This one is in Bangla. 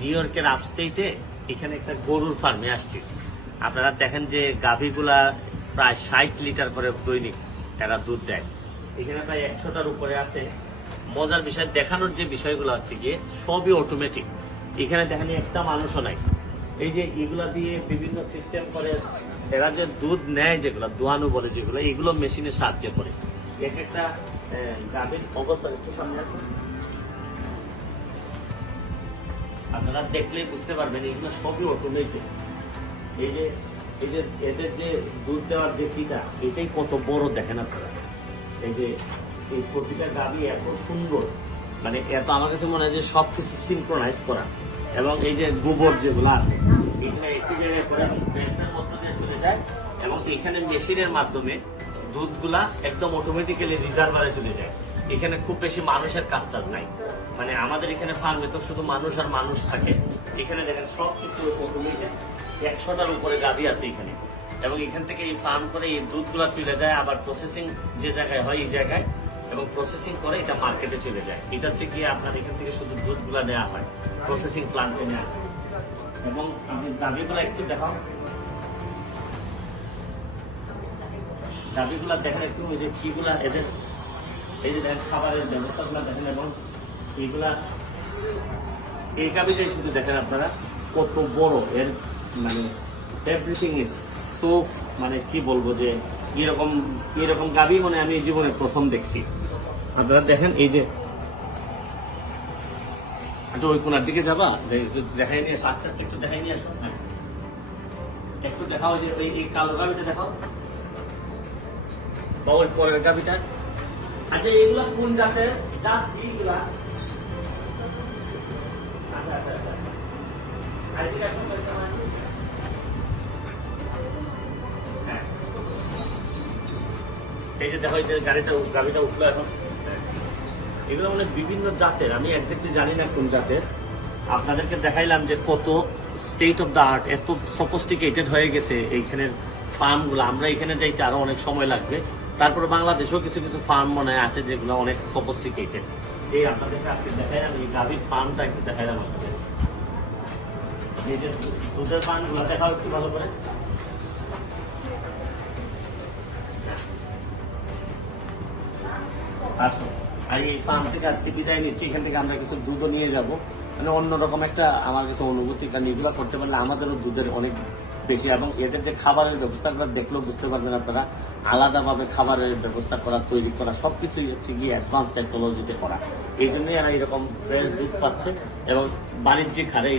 নিউ ইয়র্কের আপস্টেটে এখানে একটা গরুর ফার্মে আসছি। আপনারা দেখেন যে গাভীগুলা প্রায় ষাট লিটার করে দৈনিক এরা দুধ দেয়। এখানে প্রায় একশোটার উপরে আছে। মজার বিষয়, দেখানোর যে বিষয়গুলো হচ্ছে গিয়ে সবই অটোমেটিক এখানে দেখেন একটা মানুষও নাই। এই যে এগুলা দিয়ে বিভিন্ন সিস্টেম করে এরা যে দুধ নেয় যেগুলো দোয়ানো বলে যেগুলো, এগুলো মেশিনে সাহায্য করে। এক একটা গাভীর অবস্থা একটু সামনে। আপনারা দেখলেই বুঝতে পারবেন, এগুলো সবই অটোমেটিক এই যে এই যে এদের যে দুধ দেওয়ার যে পিতা এটাই কত বড় দেখেন আপনারা। এই যে, এই প্রতিটা গাভি এত সুন্দর। মানে এত আমার কাছে মনে হয় যে সব কিছু সিনক্রোনাইজ করা। এবং এই যে গোবর যেগুলো আছে, এগুলো একটি জায়গায় বেসনের মধ্য দিয়ে চলে যায় এবং এখানে মেশিনের মাধ্যমে দুধগুলা একদম অটোমেটিক্যালি রিজার্ভারে চলে যায়। এখানে খুব বেশি মানুষের কাজ টাজ নাই। মানে আমাদের এখানে ফার্মে তো শুধু মানুষ আর মানুষ থাকে। এখানে দেখেন সব কিছু একশোটার উপরে গাভি আছে এখানে। এবং এখান থেকে এই ফার্ম করে এই দুধগুলা চলে যায়, আবার প্রসেসিং যে জায়গায় হয় এই জায়গায়, এবং প্রসেসিং করে এটা মার্কেটে চলে যায়। এটা হচ্ছে গিয়ে আপনার এখান থেকে শুধু দুধগুলা নেওয়া হয় প্রসেসিং প্লান্টে নেওয়া হয়। এবং দাবিগুলো একটু দেখাও। দাবিগুলা দেখেন একটু, ওই যে কিগুলা এদের এই যে দেখেন খাবারের ব্যবস্থাগুলো দেখেন এবং এইগুলা এই গাবিটাই শুধু দেখেন আপনারা কত বড় এর মানে এভরিথিং ইজ সো মানে কি বলব যে এরকম এরকম গাবি মানে আমি জীবনে প্রথম দেখছি। আপনারা দেখেন এই যে একটু ওই কোনার দিকে যাবা দেখাই নিয়ে আসো, আস্তে আস্তে একটু দেখাই নিয়ে আসো। হ্যাঁ। একটু দেখাও যে ওই এই কালো গাবিটা দেখাও। বা ওই পরের গাবিটা। আচ্ছা এগুলা কোন জাতের? জাত কি আচ্ছা আচ্ছা আচ্ছা আমার। হ্যাঁ। এই যে গাড়িটা গাড়িটা উঠল এখন। এগুলো মানে বিভিন্ন জাতের, আমি এক্স্যাক্টলি জানি না কোন জাতের। আপনাদেরকে দেখাইলাম যে কত স্টেট অফ দ্য আর্ট এত সফিস্টিকেটেড হয়ে গেছে এইখানের ফার্মগুলো আমরা এখানে যাইতে আরও অনেক সময় লাগবে। তারপরে বাংলাদেশেও কিছু কিছু ফার্ম মনে আছে যেগুলো অনেক সফিস্টিকেটেড এই আপনাদেরকে আজকে দেখাইলাম এই গাভীর ফার্মটা একটু এই ফার্ম থেকে আজকে নিচ্ছি, এখান থেকে আমরা কিছু দুধও নিয়ে যাব। মানে অন্যরকম একটা আমার কাছে অনুভূতি কারণ এগুলো করতে পারলে আমাদেরও দুধের অনেক বেশি এবং এদের যে খাবারের ব্যবস্থাগুলো দেখলেও বুঝতে পারবেন আপনারা, আলাদাভাবে খাবারের ব্যবস্থা করা, তৈরি করা সব কিছুই হচ্ছে গিয়ে অ্যাডভান্স টেকনোলজিতে করা। এই জন্যই এরা এরকম ফ্রেশ দুধ পাচ্ছে এবং বাণিজ্যিক হারে